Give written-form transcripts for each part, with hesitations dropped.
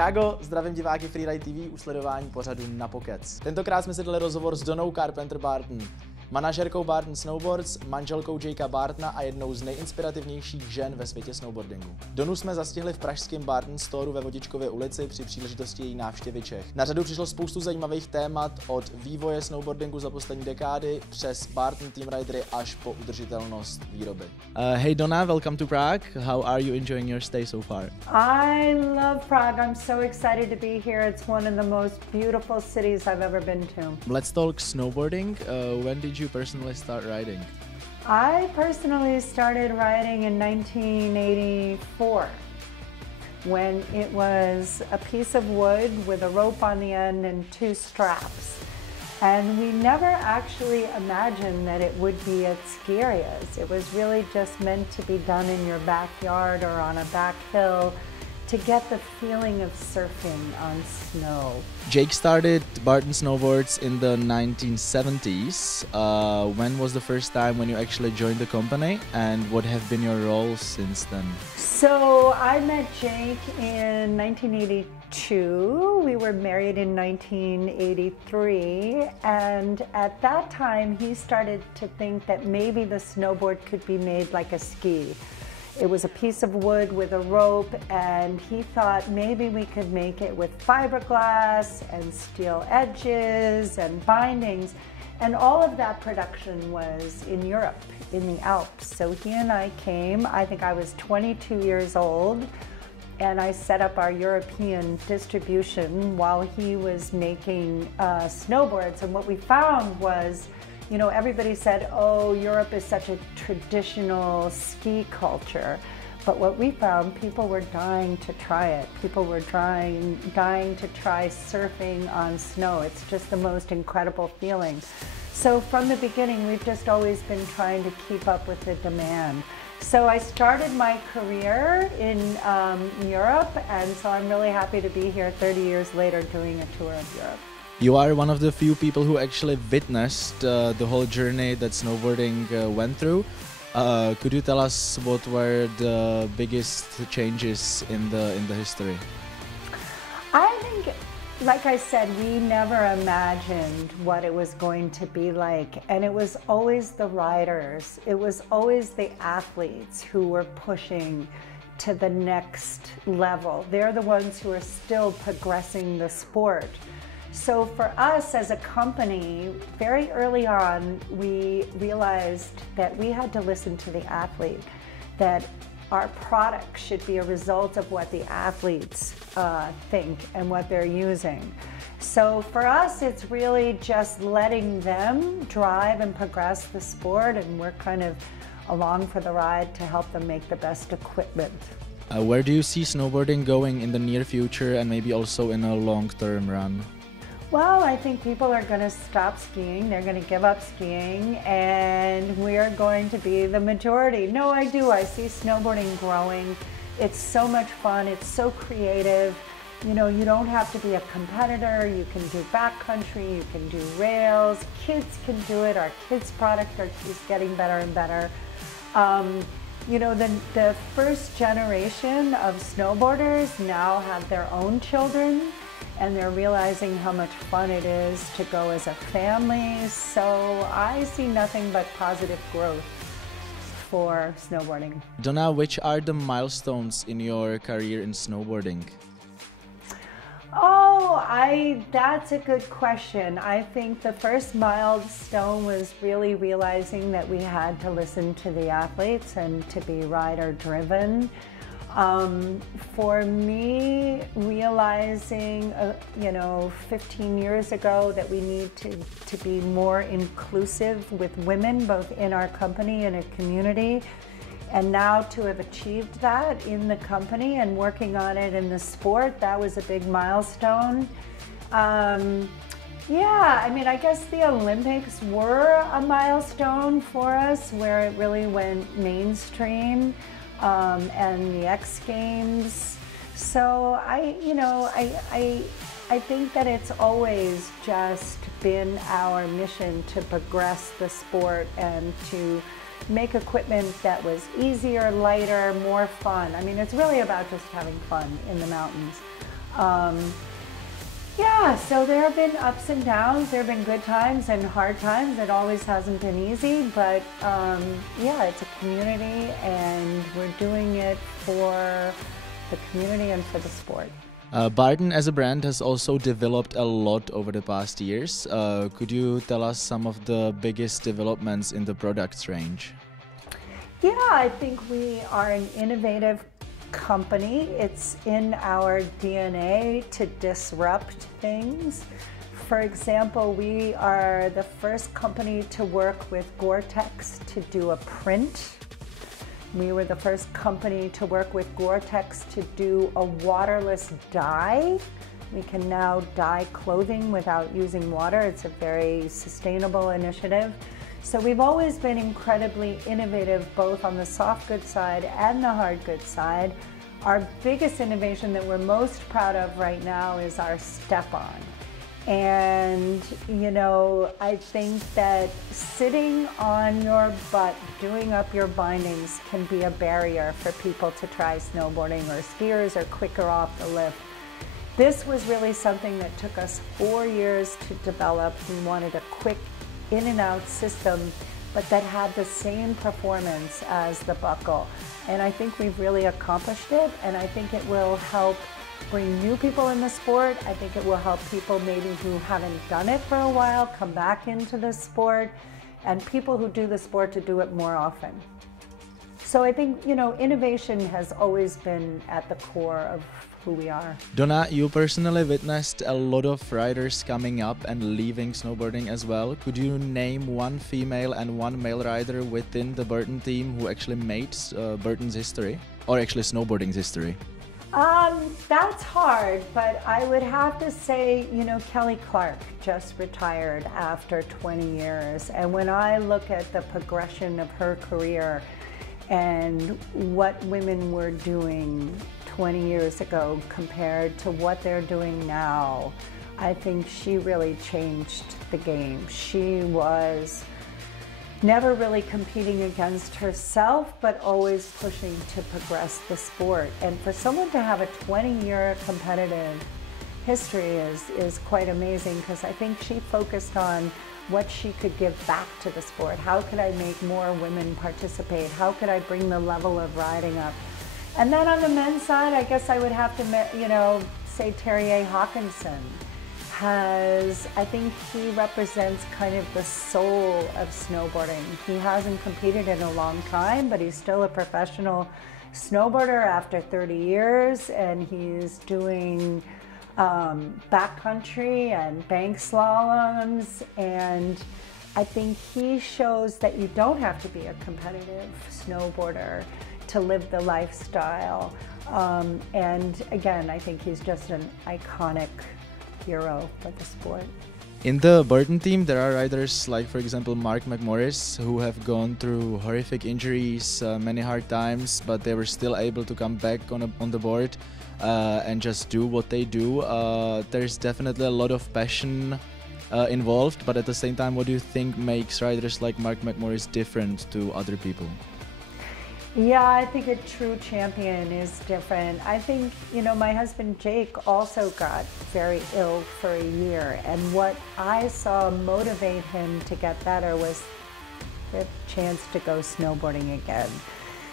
Čágo, zdravím diváky Freeridetv u sledování pořadu na Pokec. Tentokrát jsme si dali rozhovor s Donnou Carpenter Burton, manažerkou Burton Snowboards, manželkou Jakea Burtona a jednou z nejinspirativnějších žen ve světě snowboardingu. Donu jsme zastihli v pražském Burton Storeu ve Vodičkově ulici při příležitosti její návštěvy Čech. Na řadu přišlo spoustu zajímavých témat od vývoje snowboardingu za poslední dekády přes Burton team ridery až po udržitelnost výroby. Hey Donna, welcome to Prague. How are you enjoying your stay so far? I love Prague. I'm so excited to be here. It's one of the most beautiful cities I've ever been to. Let's talk snowboarding. When did you personally start riding? I personally started riding in 1984 when it was a piece of wood with a rope on the end and two straps. And we never actually imagined that it would be as ski areas. It was really just meant to be done in your backyard or on a back hill to get the feeling of surfing on snow. Jake started Burton Snowboards in the 1970s. When was the first time when you actually joined the company, and what have been your roles since then? So I met Jake in 1982. We were married in 1983, and at that time he started to think that maybe the snowboard could be made like a ski. It was a piece of wood with a rope, and he thought maybe we could make it with fiberglass and steel edges and bindings. And all of that production was in Europe, in the Alps. So he and I came, I think I was 22 years old, and I set up our European distribution while he was making snowboards. And what we found was, you know, everybody said, oh, Europe is such a traditional ski culture. But what we found, people were dying to try it. People were dying to try surfing on snow. It's just the most incredible feeling. So from the beginning, we've just always been trying to keep up with the demand. So I started my career in Europe, and so I'm really happy to be here 30 years later doing a tour of Europe. You are one of the few people who actually witnessed the whole journey that snowboarding went through. Could you tell us what were the biggest changes in the history? I think, like I said, we never imagined what it was going to be like, and it was always the riders, it was always the athletes who were pushing to the next level. They're the ones who are still progressing the sport. So for us as a company, very early on, we realized that we had to listen to the athlete, that our product should be a result of what the athletes think and what they're using. So for us, it's really just letting them drive and progress the sport, and we're kind of along for the ride to help them make the best equipment. Where do you see snowboarding going in the near future and maybe also in a long-term run? Well, I think people are going to stop skiing, they're going to give up skiing, and we're going to be the majority. No, I do. I see snowboarding growing. It's so much fun. It's so creative. You know, you don't have to be a competitor. You can do backcountry, you can do rails. Kids can do it. Our kids' product is getting better and better. You know, the first generation of snowboarders now have their own children, and they're realizing how much fun it is to go as a family. So I see nothing but positive growth for snowboarding. Donna, which are the milestones in your career in snowboarding? Oh, that's a good question. I think the first milestone was really realizing that we had to listen to the athletes and to be rider driven. For me, realizing, you know, 15 years ago that we need to be more inclusive with women, both in our company and a community, and now to have achieved that in the company and working on it in the sport, that was a big milestone. Yeah, I mean, I guess the Olympics were a milestone for us where it really went mainstream. And the X Games. So I think that it's always just been our mission to progress the sport and to make equipment that was easier, lighter, more fun. I mean, it's really about just having fun in the mountains. Yeah, so there have been ups and downs. There have been good times and hard times. It always hasn't been easy, but yeah, it's a community and we're doing it for the community and for the sport. Burton as a brand has also developed a lot over the past years. Could you tell us some of the biggest developments in the products range? Yeah, I think we are an innovative company. It's in our DNA to disrupt things. For example, we are the first company to work with Gore-Tex to do a print. We were the first company to work with Gore-Tex to do a waterless dye. We can now dye clothing without using water. It's a very sustainable initiative. So we've always been incredibly innovative, both on the soft goods side and the hard goods side. Our biggest innovation that we're most proud of right now is our step-on. And, you know, I think that sitting on your butt, doing up your bindings can be a barrier for people to try snowboarding, or skiers are quicker off the lift. This was really something that took us 4 years to develop. We wanted a quick in and out system, but that had the same performance as the buckle. And I think we've really accomplished it, and I think it will help bring new people in the sport. I think it will help people maybe who haven't done it for a while come back into the sport, and people who do the sport to do it more often. So I think, you know, innovation has always been at the core of who we are. Donna, you personally witnessed a lot of riders coming up and leaving snowboarding as well. Could you name one female and one male rider within the Burton team who actually made Burton's history, or actually snowboarding's history? That's hard, but I would have to say, you know, Kelly Clark just retired after 20 years. And when I look at the progression of her career and what women were doing 20 years ago compared to what they're doing now, I think she really changed the game. She was never really competing against herself, but always pushing to progress the sport. And for someone to have a 20-year competitive history is quite amazing, because I think she focused on what she could give back to the sport. How could I make more women participate? How could I bring the level of riding up? And then on the men's side, I guess I would have to, you know, say Terje Hawkinson. I think he represents kind of the soul of snowboarding. He hasn't competed in a long time, but he's still a professional snowboarder after 30 years, and he's doing backcountry and bank slaloms, and I think he shows that you don't have to be a competitive snowboarder to live the lifestyle. And again, I think he's just an iconic hero for the sport. In the Burton team, there are riders like, for example, Mark McMorris, who have gone through horrific injuries, many hard times, but they were still able to come back on the board and just do what they do. There's definitely a lot of passion involved, but at the same time, what do you think makes riders like Mark McMorris different to other people? Yeah, I think a true champion is different. I think, you know, my husband Jake also got very ill for a year, and what I saw motivate him to get better was the chance to go snowboarding again.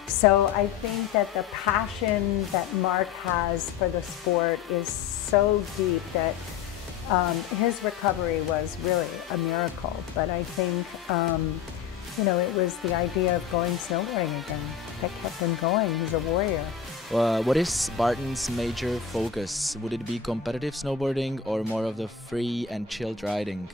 So I think that the passion that Mark has for the sport is so deep that his recovery was really a miracle. But I think, you know, it was the idea of going snowboarding again that kept him going. He's a warrior. What is Burton's major focus? Would it be competitive snowboarding or more of the free and chilled riding?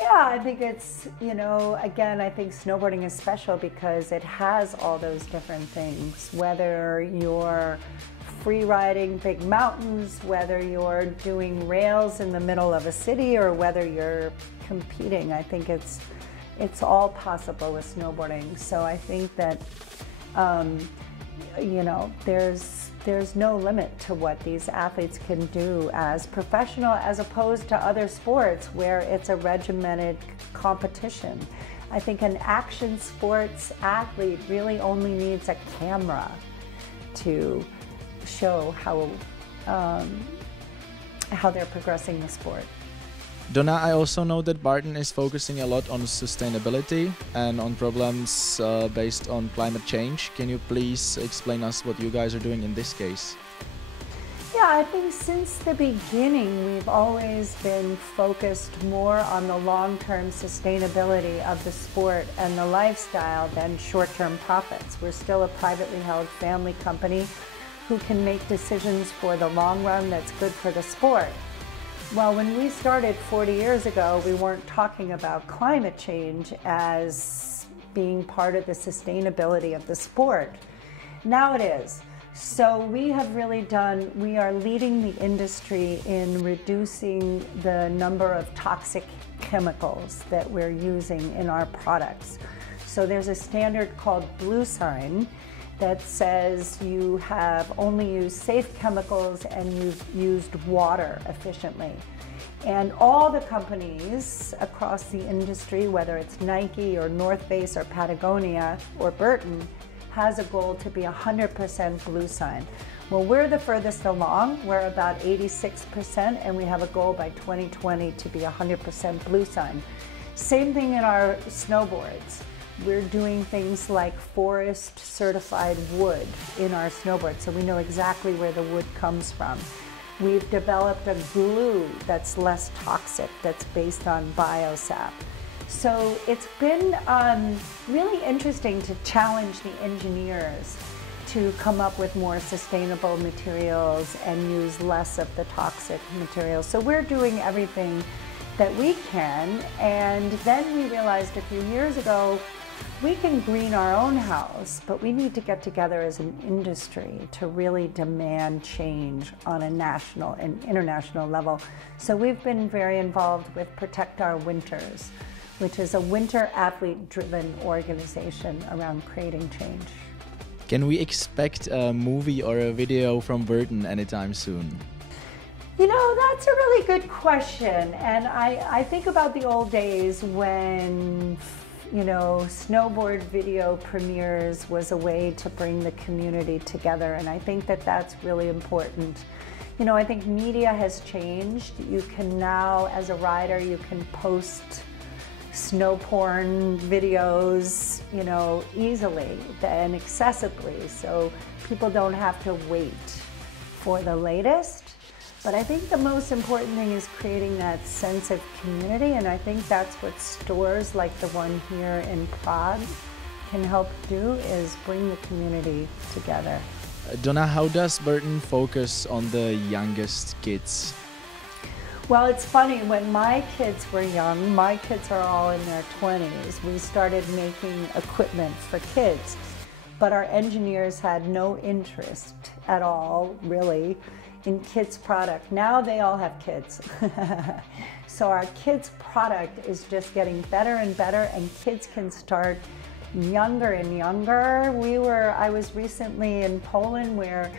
Yeah, I think it's, you know, again, I think snowboarding is special because it has all those different things. Whether you're free riding big mountains, whether you're doing rails in the middle of a city, or whether you're competing, I think it's all possible with snowboarding. So I think that, you know, there's no limit to what these athletes can do as professional, as opposed to other sports where it's a regimented competition. I think an action sports athlete really only needs a camera to show how how they're progressing the sport. Donna, I also know that Burton is focusing a lot on sustainability and on problems based on climate change. Can you please explain us what you guys are doing in this case? Yeah, I think since the beginning we've always been focused more on the long-term sustainability of the sport and the lifestyle than short-term profits. We're still a privately held family company who can make decisions for the long run that's good for the sport. Well, when we started 40 years ago, we weren't talking about climate change as being part of the sustainability of the sport. Now it is. So we are leading the industry in reducing the number of toxic chemicals that we're using in our products. So there's a standard called Blue Sign that says you have only used safe chemicals and you've used water efficiently. And all the companies across the industry, whether it's Nike or North Face or Patagonia or Burton, has a goal to be 100% Blue Sign. Well, we're the furthest along. We're about 86%, and we have a goal by 2020 to be 100% Blue Sign. Same thing in our snowboards. We're doing things like forest certified wood in our snowboards, so we know exactly where the wood comes from. We've developed a glue that's less toxic, that's based on biosap. So it's been really interesting to challenge the engineers to come up with more sustainable materials and use less of the toxic materials. So we're doing everything that we can, and then we realized a few years ago we can green our own house, but we need to get together as an industry to really demand change on a national and international level. So we've been very involved with Protect Our Winters, which is a winter athlete-driven organization around creating change. Can we expect a movie or a video from Burton anytime soon? You know, that's a really good question. And I think about the old days when, you know, snowboard video premieres was a way to bring the community together. And I think that that's really important. You know, I think media has changed. You can now, as a rider, you can post snow porn videos, you know, easily and accessibly, so people don't have to wait for the latest. But I think the most important thing is creating that sense of community, and I think that's what stores like the one here in Prague can help do, is bring the community together. Donna, how does Burton focus on the youngest kids? Well, it's funny, when my kids were young, my kids are all in their 20s, we started making equipment for kids. But our engineers had no interest at all, really, in kids' product. Now they all have kids. So our kids' product is just getting better and better, and kids can start younger and younger. I was recently in Poland where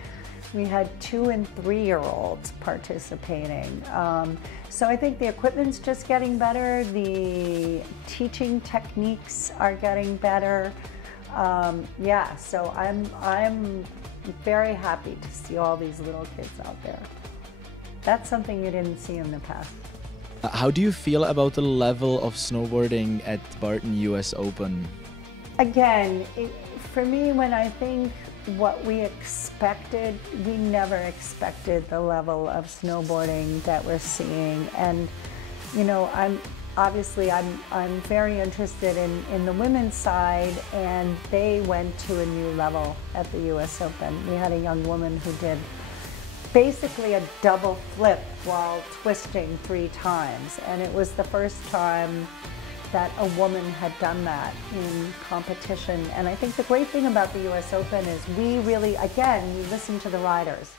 we had 2- and 3-year-olds participating. So I think the equipment's just getting better, the teaching techniques are getting better. Yeah, so I'm very happy to see all these little kids out there. That's something you didn't see in the past. How do you feel about the level of snowboarding at Burton US Open? Again, for me, when I think what we expected, we never expected the level of snowboarding that we're seeing. And you know, I'm very interested in the women's side, and they went to a new level at the US Open. We had a young woman who did basically a double flip while twisting 3 times, and it was the first time that a woman had done that in competition. And I think the great thing about the US Open is we really, again, we listen to the riders,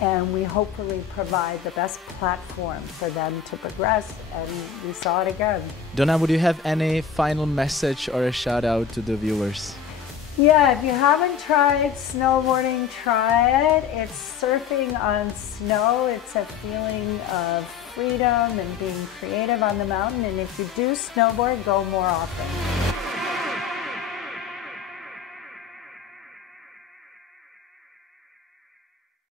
and we hopefully provide the best platform for them to progress, and we saw it again. Donna, would you have any final message or a shout out to the viewers? Yeah, if you haven't tried snowboarding, try it. It's surfing on snow. It's a feeling of freedom and being creative on the mountain. And if you do snowboard, go more often.